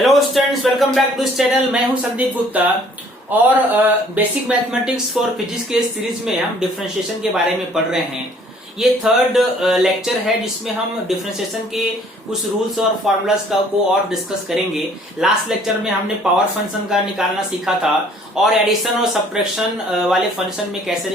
Hello students, welcome back to this channel. मैं हूं संदीप गुप्ता और बेसिक मैथमेटिक्स फॉर फिजिक्स के सीरीज में हम डिफरेंशिएशन के बारे में पढ़ रहे हैं। ये थर्ड लेक्चर है जिसमें हम डिफरेंशिएशन के कुछ रूल्स और फॉर्मूलाज को और डिस्कस करेंगे। लास्ट लेक्चर में हमने पावर फंक्शन का निकालना सीखा था और एडिशन और सब्ट्रैक्शन वाले फंक्शन में कैसे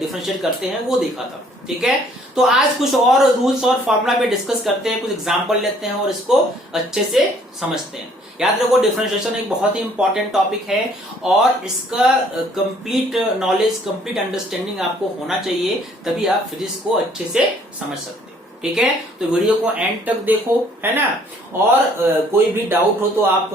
डिफरेंशिएट करते हैं वो देखा था। ठीक है, तो आज कुछ और रूल्स और फॉर्मूला पे डिस्कस करते हैं, कुछ एग्जांपल लेते हैं और इसको अच्छे से समझते हैं। याद रखो, डिफरेंशिएशन एक बहुत ही इंपॉर्टेंट टॉपिक है और इसका कंप्लीट नॉलेज, कंप्लीट अंडरस्टैंडिंग आपको होना चाहिए, तभी आप फिजिक्स को अच्छे से समझ सकते हैं। ठीक है, तो वीडियो को एंड तक देखो, है ना। और कोई भी डाउट हो तो आप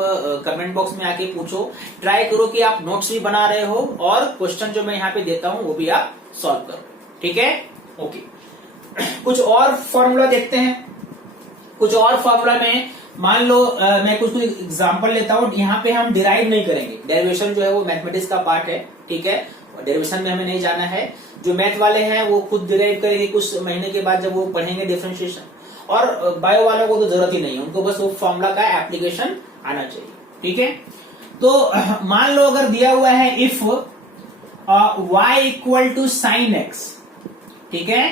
कमेंट बॉक्स में आके पूछो। ट्राई करो कि आप नोट्स भी बना रहे हो और क्वेश्चन जो मैं यहाँ पे देता हूँ वो भी आप सॉल्व करो। ठीक है, ओके। कुछ और फॉर्मूला देखते हैं। कुछ और फॉर्मूला में मान लो मैं कुछ एग्जांपल लेता हूं। यहाँ पे हम डिराइव नहीं करेंगे, डेरिवेशन जो है वो मैथमेटिक्स का पार्ट है। ठीक है, डेरिवेशन में हमें नहीं जाना है। जो मैथ वाले हैं वो खुद डिराइव करेंगे कुछ महीने के बाद जब वो पढ़ेंगे डिफरेंशिएशन। और बायो वालों को तो जरूरत ही नहीं है, उनको बस वो फॉर्मूला का एप्लीकेशन आना चाहिए। ठीक है, तो मान लो अगर दिया हुआ है if y equal to sine x. ठीक है,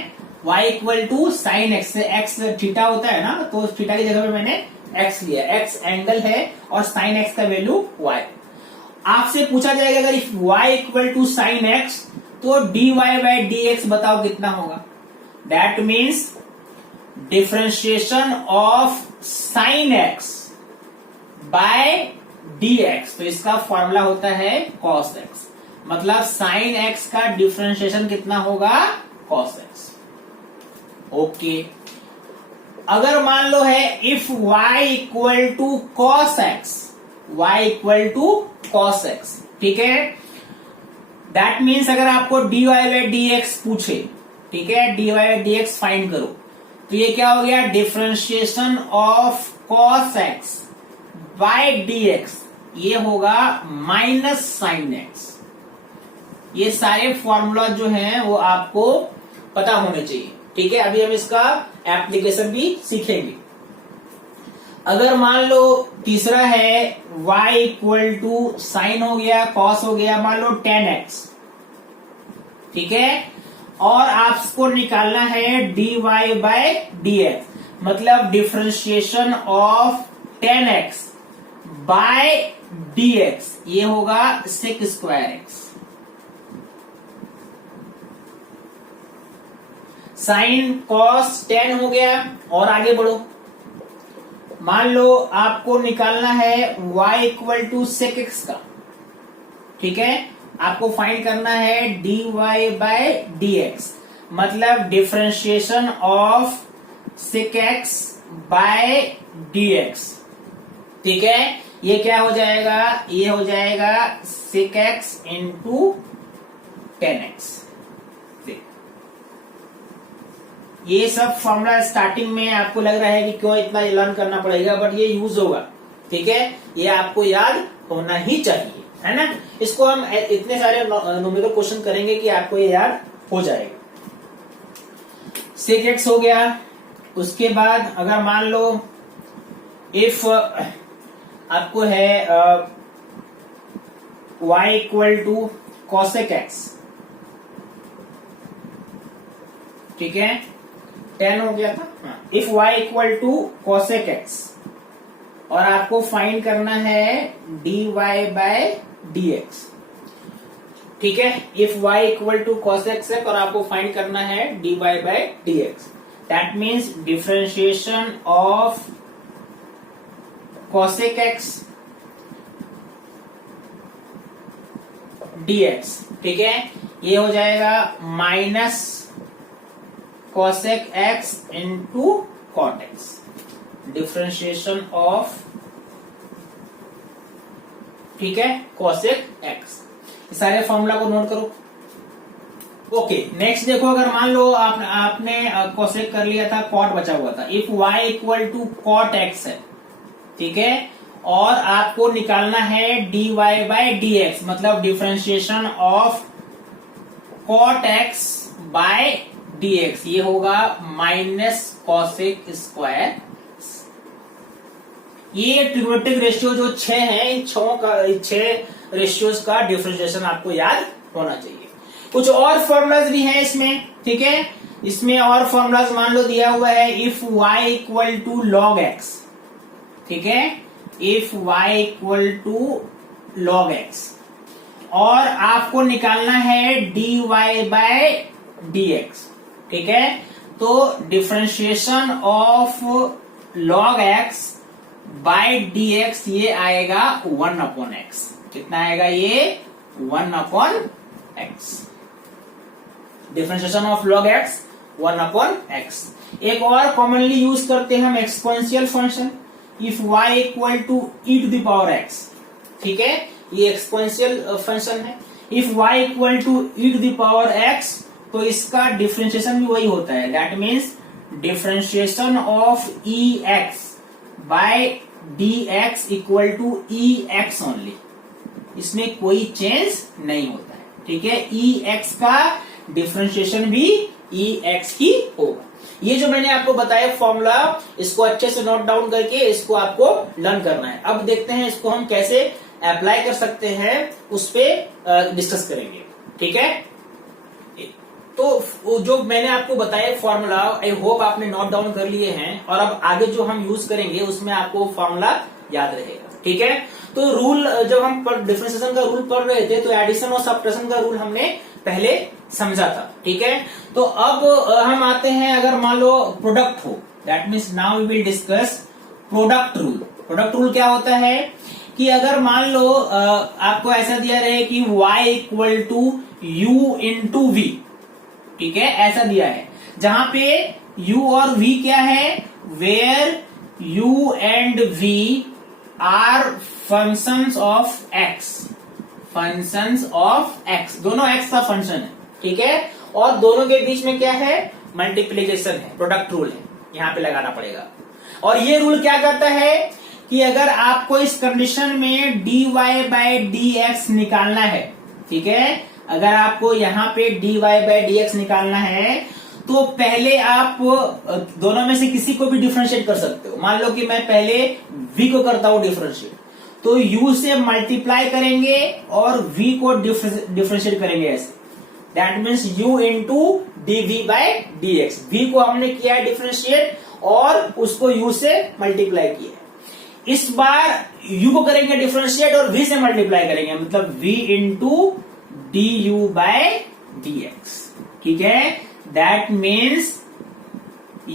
y equal to sine x से x थीटा होता है ना, तो थीटा की जगह पे मैंने x लिया। x एंगल है और साइन x का वैल्यू y। आपसे पूछा जाएगा अगर if y equal to sine x तो dy बाई dx बताओ कितना होगा। That means differentiation of sine x by dx, तो इसका फॉर्मूला होता है cos x। मतलब साइन x का डिफरेंशिएशन कितना होगा, cos x। ओके, अगर मान लो है if y equal to cos x, y equal to cos x। ठीक है, दैट मीन्स अगर आपको dy बाई dx पूछे, ठीक है, dy बाई dx फाइंड करो, तो ये क्या हो गया, differentiation of cos x by dx, ये होगा माइनस साइन x। ये सारे फॉर्मूला जो हैं वो आपको पता होने चाहिए। ठीक है, अभी हम इसका एप्लीकेशन भी सीखेंगे। अगर मान लो तीसरा है y इक्वल टू साइन हो गया, cos हो गया, मान लो 10x। ठीक है, और आपको निकालना है dy बाय dx, मतलब differentiation of 10x by dx, ये होगा sec square x। Sine cos 10 हो गया और आगे बढ़ो। मान लो आपको निकालना है y equal to sec x का। ठीक है, आपको फाइंड करना है dy बाय dx, मतलब differentiation of sec x by dx। ठीक है, ये क्या हो जाएगा, ये हो जाएगा सेक एक्स इंटू 10x। ये सब फॉर्मूला स्टार्टिंग में आपको लग रहा है कि क्यों इतना लर्न करना पड़ेगा, बट ये यूज होगा। ठीक है, ये आपको याद होना ही चाहिए, है ना। इसको हम इतने सारे न्यूमेरिकल क्वेश्चन करेंगे कि आपको ये याद हो जाएगा। सेक एक्स हो गया। उसके बाद अगर मान लो इफ आपको है y equal to cosec x. ठीक है, 10 हो गया था। If y equal to cosec x और आपको फाइंड करना है dy बाय dx। ठीक है, if y equal to cosec x और आपको फाइंड करना है dy by dx, that means differentiation of cosec x dx। ठीक है, ये हो जाएगा minus cosec x into cot x, differentiation of, ठीक है, cosec x। सारे फॉर्मूला को नोट करो। ओके, नेक्स्ट देखो, अगर मान लो आपने cosec कर लिया था, cot बचा हुआ था। If y equal to cot x है, ठीक है, और आपको निकालना है dy बाय dx, मतलब differentiation of cot x by dx, ये होगा माइनस कॉसेक स्क्वायर। ये ट्रिग्नोमेट्रिक रेशियो जो 6 है, इन 6 रेशियोज का डिफरेंशिएशन आपको याद होना चाहिए। कुछ और फॉर्मूलाज भी हैं इसमें, ठीक है। इसमें और फॉर्मूलाज मान लो दिया हुआ है, if y equal to log x, ठीक है, if y equal to log x, और आपको निकालना है dy बाय dx, ठीक है। तो differentiation of log x by dx ये आएगा 1/x। कितना आएगा ये? 1/x। Differentiation of log x 1/x। एक और कॉमनली यूज करते हैं हम exponential function, if y equal to e to the power x, ठीक है, ये एक्सपोनेंशियल फंक्शन है। If y equal to e to the power x, तो इसका डिफरेंशिएशन भी वही होता है, that means differentiation of ex by dx equal to ex only. इसमें कोई चेंज नहीं होता है, ठीक है। ex का डिफरेंशिएशन भी ex ही होगा। ये जो मैंने आपको बताया फॉर्मूला, इसको अच्छे से नोट डाउन करके इसको आपको लर्न करना है। अब देखते हैं इसको हम कैसे अप्लाई कर सकते हैं, उस पे डिस्कस करेंगे, ठीक है। तो जो मैंने आपको बताया फॉर्मूला, आई होप आपने नोट डाउन कर लिए हैं, और अब आगे जो हम यूज करेंगे उसमें आपको फॉर्मूला याद रहेगा, ठीक है। तो रूल, जब हम डिफरेंशिएशन का रूल पढ़ रहे थे, तो एडिशन और सब्ट्रैक्शन का रूल हमने पहले समझा था, ठीक है। तो अब हम आते हैं, अगर मान लो प्रोडक्ट हो, that means now we will discuss product rule. Product rule क्या होता है कि अगर मान लो आपको ऐसा दिया रहे कि y equal to u into v, ठीक है, ऐसा दिया है, जहां पे u और v क्या है, where u and v are functions of x, functions of x, दोनों x का फंक्शन है, ठीक है, और दोनों के बीच में क्या है, मल्टीप्लीकेशन है, प्रोडक्ट रूल है, यहां पे लगाना पड़ेगा। और ये रूल क्या कहता है कि अगर आपको इस कंडीशन में dy बाय dx निकालना है, ठीक है, अगर आपको यहाँ पे dy बाय dx निकालना है, तो पहले आप दोनों में से किसी को भी डिफरेंशिएट कर सकते हो। मान लो कि मैं पहले v को करता हूं डिफरेंशिएट, तो u से मल्टीप्लाई करेंगे और v को डिफरेंशिएट करेंगे ऐसे, that means u into dv by dx। v को हमने किया है डिफरेंशिएट और उसको u से मल्टीप्लाई किया है। इस बार u को करेंगे डिफरेंशिएट और v से मल्टीप्लाई करेंगे, मतलब v into du by dx, ठीक है। That means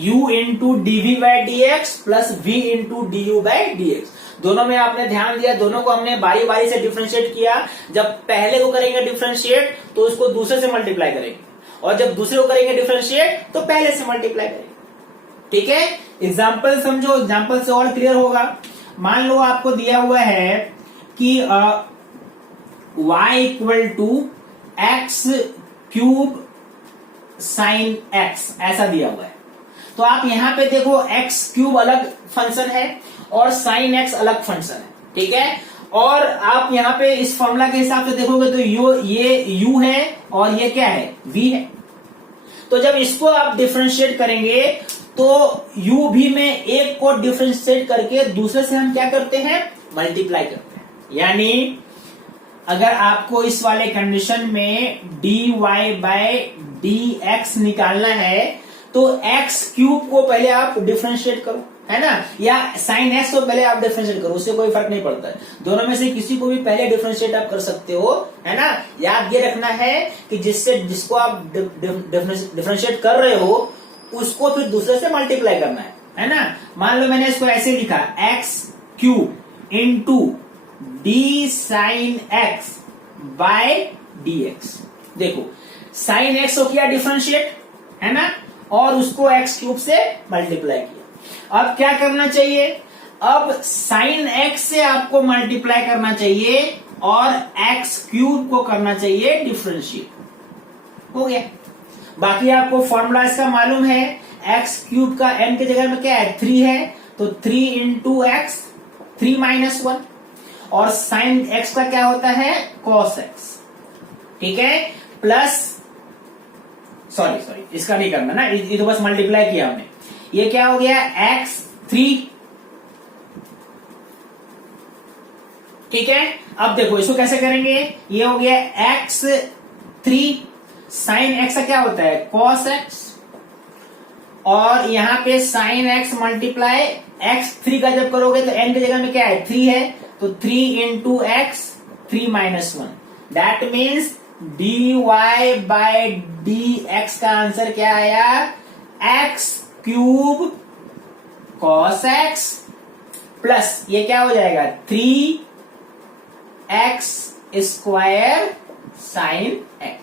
u into dv by dx plus v into du by dx। दोनों में आपने ध्यान दिया, दोनों को हमने बारी बारी से डिफरेंशिएट किया। जब पहले को करेंगे डिफरेंशिएट तो उसको दूसरे से मल्टीप्लाई करेंगे, और जब दूसरे को करेंगे डिफरेंशिएट तो पहले से मल्टीप्लाई करेंगे, ठीक है। एग्जाम्पल समझो, एग्जाम्पल से और क्लियर होगा। मान लो आपको दिया हुआ है कि y equal to x cube sine x, ऐसा दिया हुआ है। तो आप यहां पे देखो, x क्यूब अलग फंक्शन है और साइन x अलग फंक्शन है, ठीक है। और आप यहाँ पे इस फॉर्मूला के हिसाब से देखोगे तो ये u है और ये क्या है, v है। तो जब इसको आप डिफरेंशिएट करेंगे तो u v में एक को डिफरेंशिएट करके दूसरे से हम क्या करते हैं, मल्टीप्लाई करते हैं। यानी अगर आपको इस वाले कंडीशन में dy बाय dx निकालना है, तो x क्यूब को पहले आप डिफरेंशिएट करो, है ना, या साइन x को पहले आप डिफरेंशिएट करो, उससे कोई फर्क नहीं पड़ता है। दोनों में से किसी को भी पहले डिफरेंशिएट आप कर सकते हो, है ना। याद ये रखना है कि जिसको आप डिफरेंशिएट कर रहे हो उसको फिर दूसरे से मल्टीप्लाई करना है ना। मान लो मैंने इसको ऐसे लिखा, x cube into d sine x by dx। देखो, साइन x को किया डिफरेंशिएट, है ना, और उसको x क्यूब से मल्टीप्लाई किया। अब क्या करना चाहिए, अब साइन x से आपको मल्टीप्लाई करना चाहिए और x क्यूब को करना चाहिए डिफरेंशिएट। हो गया। बाकी आपको फॉर्मूला इसका मालूम है, x क्यूब का n की जगह में क्या है, 3 है, तो 3 इंटू एक्स, 3 माइनस 1, और साइन x का क्या होता है, cos x, ठीक है, प्लस सॉरी इसका नहीं करना ना, ये तो बस मल्टीप्लाई किया हमने। ये क्या हो गया, x 3 ठीक है, अब देखो इसको कैसे करेंगे। ये हो गया x3 साइन x का क्या होता है cos x, और यहाँ पे साइन x मल्टीप्लाई x3 का जब करोगे तो n की जगह में क्या है 3 है, तो 3 into x 3 minus 1, that means dy by dx का आंसर क्या आया x cube cos x plus ये क्या हो जाएगा 3x square sine x।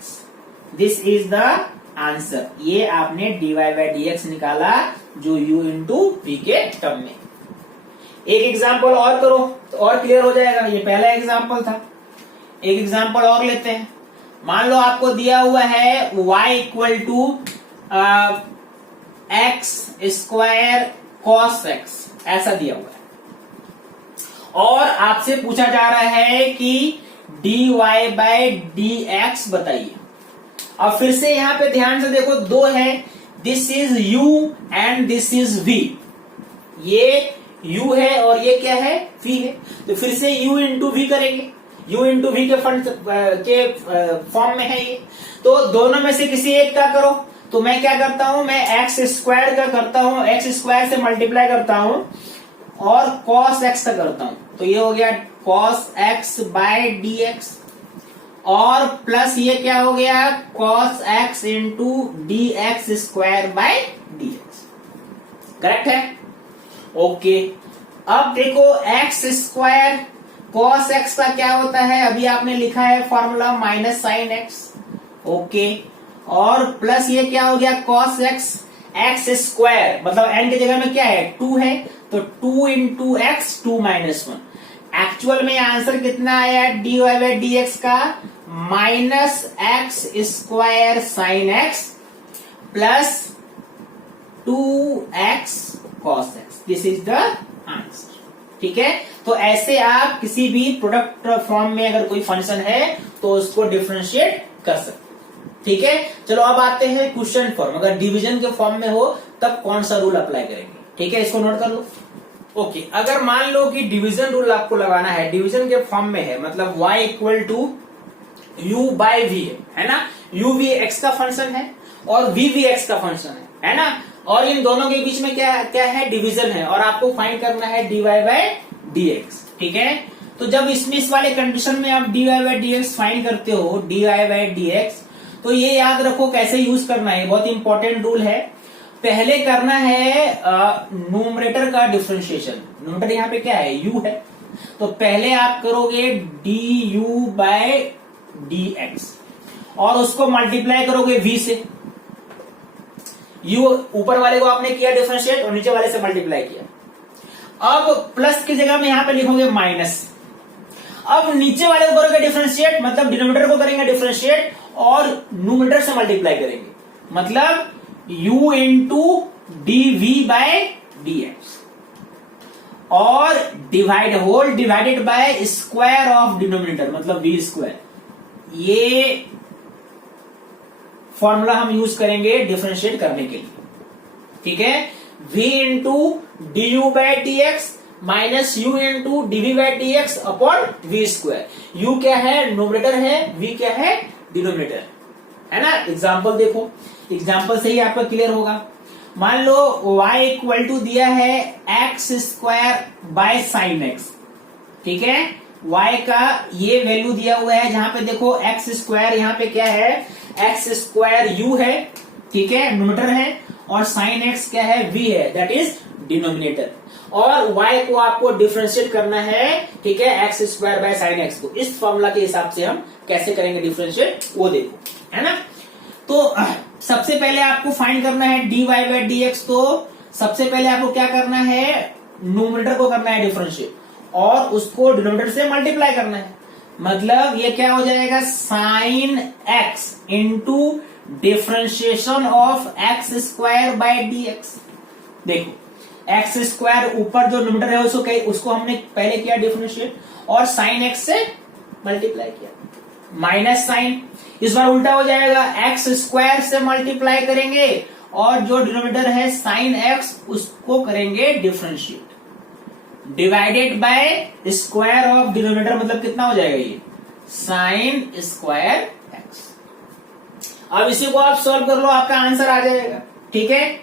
This is the answer. ये आपने dy बाय dx निकाला जो u इंटू v के टर्म में। एक एग्जाम्पल और करो तो और क्लियर हो जाएगा। ये पहला एग्जाम्पल था, एक एग्जाम्पल और लेते हैं। मान लो आपको दिया हुआ है y equal to x square cos x, ऐसा दिया हुआ है, और आपसे पूछा जा रहा है कि dy बाय dx बताइए। अब फिर से यहां पे ध्यान से देखो, दो है, this is u and this is v। ये u है और ये क्या है v है, तो फिर से u इंटू v करेंगे। u इंटू v के फॉर्म में है ये, तो दोनों में से किसी एक का करो। तो मैं क्या करता हूं, मैं एक्स स्क्वायर का करता हूं, एक्स स्क्वायर से मल्टीप्लाई करता हूं और cos x का करता हूं, तो ये हो गया cos x बाय dx, और प्लस ये क्या हो गया cos x into dx square by dx। Correct है, ओके। अब देखो x स्क्वायर cos x का क्या होता है, अभी आपने लिखा है formula minus sine x, okay, और प्लस ये क्या हो गया cos x x स्क्वायर, मतलब n की जगह में क्या है 2 है, तो 2 इंटू एक्स 2 माइनस 1। एक्चुअल में आंसर कितना आया dy बाय dx का minus x square sine x plus 2x cos x। This is the answer. ठीक है, तो ऐसे आप किसी भी प्रोडक्ट फॉर्म में अगर कोई फंक्शन है तो उसको डिफरेंशिएट कर सकते। ठीक है, चलो अब आते हैं क्वेश्चन फॉर्म। अगर डिवीजन के फॉर्म में हो तब कौन सा रूल अप्लाई करेंगे। ठीक है, इसको नोट कर लो। ओके, अगर मान लो कि डिवीजन रूल आपको लगाना है, डिवीजन के फॉर्म में है, मतलब y equal to u by v है ना, u v x का फंक्शन है और v v x का फंक्शन है ना, और इन दोनों के बीच में क्या क्या है डिवीजन है, और आपको फाइंड करना है dy बाय dx। ठीक है, तो जब इसमें इस वाले कंडीशन में आप dy बाय dx फाइंड करते हो, dy बाय dx, तो ये याद रखो कैसे यूज करना है, बहुत इंपॉर्टेंट रूल है। पहले करना है न्यूमरेटर का डिफरेंशिएशन। न्यूमरेटर यहाँ पे क्या है u है, तो पहले आप करोगे du बाय dx और उसको मल्टीप्लाई करोगे v से। u ऊपर वाले को आपने किया डिफरेंशिएट और न्यूचे वाले से मल्टीप्लाई किया। अब प्लस की जगह में यहां पे लिखोगे माइनस। अब नीचे वाले को करोगे डिफरेंशिएट, मतलब डिनोमिनेटर को करेंगे डिफरेंशिएट और न्यूमरेटर से मल्टीप्लाई करेंगे, मतलब u into dv by dx, और divide whole divided by square of denominator, मतलब v स्क्वायर। ये फॉर्मूला हम यूज करेंगे डिफरेंशिएट करने के लिए। ठीक है, v into d u by d x minus u into dv by d x upon v square. U क्या है न्यूमरेटर है, v क्या है डिनोमिनेटर है ना। एग्जाम्पल देखो, एग्जाम्पल से ही आपका क्लियर होगा। मान लो y इक्वल टू दिया है x square by sine x. ठीक है, y का ये वैल्यू दिया हुआ है, जहां पे देखो एक्स स्क्वायर, यहाँ पे क्या है एक्स स्क्वायर u है, ठीक है न्यूमरेटर है, और साइन एक्स क्या है v है, दैट इज डिनोमिनेटर। और y को आपको डिफरेंशिएट करना है, ठीक है, x square by sine x को। इस फॉर्मूला के हिसाब से हम कैसे करेंगे डिफरेंशिएट वो देखो, है ना। तो सबसे पहले आपको फाइंड करना है dy बाय dx, तो सबसे पहले आपको क्या करना है न्यूमरेटर को करना है डिफरेंशिएट और उसको डिनोमिनेटर से मल्टीप्लाई करना है। मतलब ये क्या हो जाएगा sine x into differentiation of x square by dx। देखो एक्स स्क्वायर ऊपर जो न्यूमरेटर है उसको हमने पहले किया डिफरेंशिएट और साइन एक्स से मल्टीप्लाई किया, माइनस साइन इस बार उल्टा हो जाएगा, एक्स स्क्वायर से मल्टीप्लाई करेंगे और जो डिनोमिनेटर है साइन एक्स उसको करेंगे differentiate. Divided by square of denominator, मतलब कितना हो जाएगा ये साइन स्क्वायर एक्स। अब इसी को आप सॉल्व कर लो, आपका आंसर आ जाएगा। ठीक है,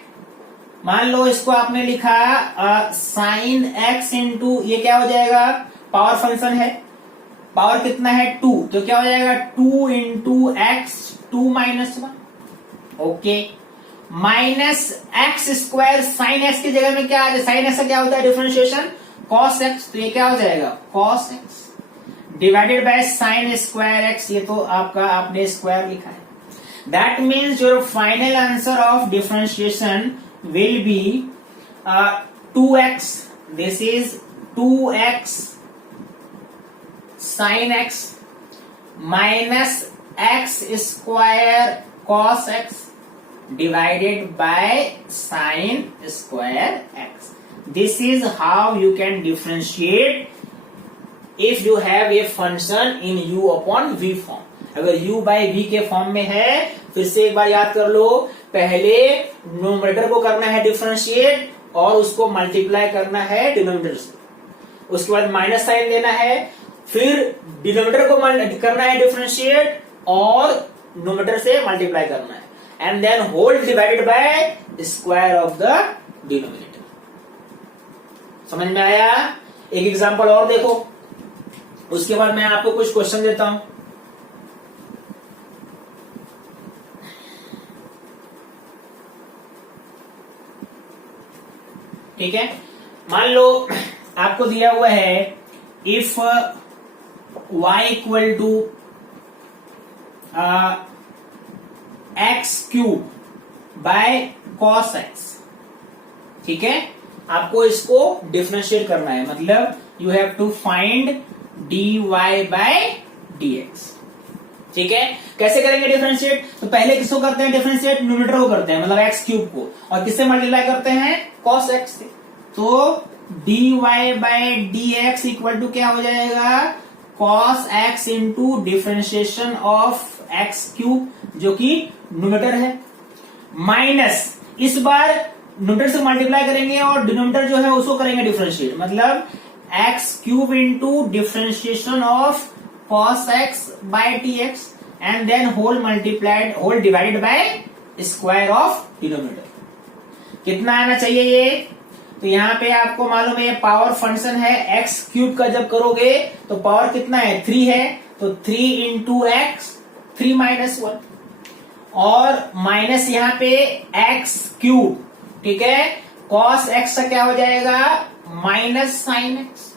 मान लो इसको आपने लिखा साइन एक्स इंटू, ये क्या हो जाएगा, पावर फंक्शन है, पावर कितना है 2, तो क्या हो जाएगा 2 into x, 2 minus 1, okay, minus x square, sine x की जगह में क्या आ जाए, साइन एक्स का क्या होता है डिफरेंशिएशन कॉस एक्स, तो ये क्या हो जाएगा cos x divided by sine square x, ये तो आपका आपने स्क्वायर लिखा है। That means your final answer of differentiation will be 2x, this is 2x sin x minus x square cos x divided by sin square x. This is how you can differentiate if you have a function in u upon v form. अगर u by v के form में है, फिर से एक बार याद कर लो, पहले न्यूमरेटर को करना है डिफरेंशिएट और उसको मल्टीप्लाई करना है डिनोमिनेटर से, उसके बाद माइनस साइन देना है, फिर डिनोमिनेटर को करना है डिफरेंशिएट और न्यूमरेटर से मल्टीप्लाई करना है, and then whole divided by square of the denominator. समझ में आया? एक एग्जांपल और देखो, उसके बाद मैं आपको कुछ क्वेश्चन देता हूं। ठीक है, मान लो आपको दिया हुआ है if y equal to x cube by cos x. ठीक है, आपको इसको डिफरेंशिएट करना है, मतलब you have to find dy by dx। ठीक है, कैसे करेंगे डिफरेंशिएट, तो पहले किसको करते हैं डिफरेंशिएट, न्यूमरेटर को करते हैं, मतलब एक्स क्यूब को, और किससे मल्टीप्लाई करते हैं कॉस एक्स से, तो dy by dx equal to क्या हो जाएगा cos x into differentiation of x cube जो कि न्यूमरेटर है, माइनस इस बार न्यूमरेटर से मल्टीप्लाई करेंगे और डिनोमिनेटर जो है उसको करेंगे डिफरेंशिएट, मतलब x cube into differentiation of cos x by dx and then whole divided by square of denominator। कितना आना चाहिए ये, तो यहाँ पे आपको मालूम है पावर फंक्शन है, x क्यूब का जब करोगे तो पावर कितना है 3 है, तो 3 इंटू एक्स, 3 माइनस 1, और माइनस यहाँ पे x क्यूब। ठीक है, cos x का क्या हो जाएगा माइनस साइन x,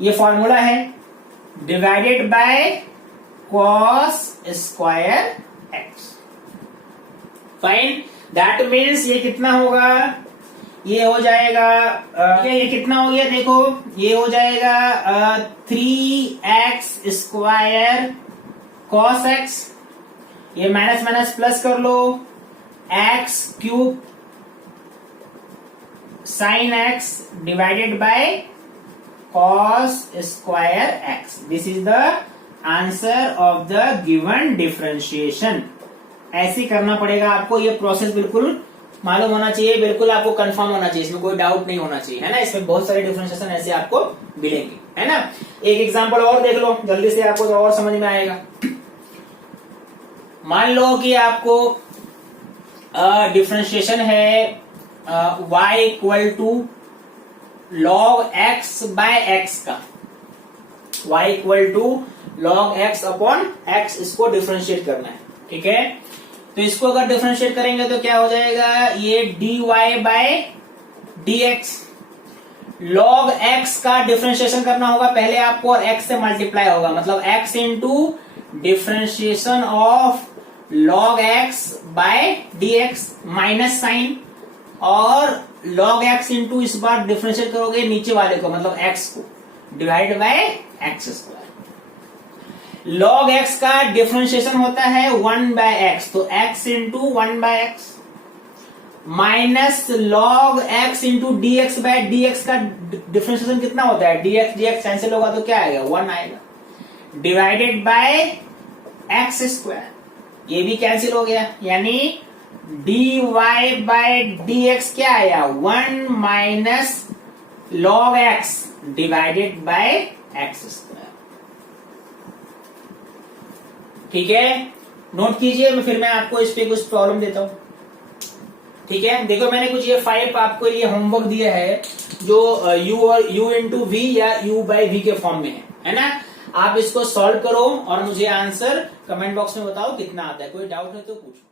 ये फॉर्मूला है, divided by cos square x. Fine, that means ये कितना होगा, ये हो जाएगा ये कितना हो गया देखो, ये हो जाएगा 3x स्क्वायर कॉस एक्स, ये माइनस माइनस प्लस कर लो, x cube sine x divided by cos square x। This is the answer of the given differentiation। ऐसे करना पड़ेगा आपको, ये प्रोसेस बिल्कुल मालूम होना चाहिए, बिल्कुल आपको कंफर्म होना चाहिए, इसमें कोई डाउट नहीं होना चाहिए, है ना। इसमें बहुत सारे डिफरेंशिएशन ऐसे आपको मिलेंगे, है ना। एक एग्जांपल और देख लो जल्दी से, आपको तो और समझ में आएगा। मान लो कि आपको डिफरेंशिएशन है y equal to log x by x का, y equal to log x upon x, इसको डिफरेंशिएट करना है। ठीक है, तो इसको अगर डिफरेंशिएट करेंगे तो क्या हो जाएगा, ये dy by dx, log x का डिफरेंशिएशन करना होगा पहले आपको, और x से मल्टीप्लाई होगा, मतलब x into differentiation of log x by dx minus sine, और log x इंटू इस बार डिफरेंशिएट करोगे नीचे वाले को, मतलब x को, divide by x square. log x का डिफरेंशिएशन होता है 1 बाय x, तो x into 1 by x, minus log x into dx by dx का डिफरेंशिएशन कितना होता है, dx dx कैंसिल होगा तो क्या आएगा 1 आएगा, डिवाइडेड बाय एक्स स्क्वायर, ये भी कैंसिल हो गया, यानी dy बाय dx क्या आया 1 minus log x divided by x square. ठीक है, नोट कीजिए, फिर मैं आपको इस पे कुछ प्रॉब्लम देता हूं। ठीक है, देखो मैंने कुछ ये 5 आपको ये होमवर्क दिया है जो u और u इंटू वी या u बाई वी के फॉर्म में है ना। आप इसको सॉल्व करो और मुझे आंसर कमेंट बॉक्स में बताओ कितना आता है। कोई डाउट है तो पूछो।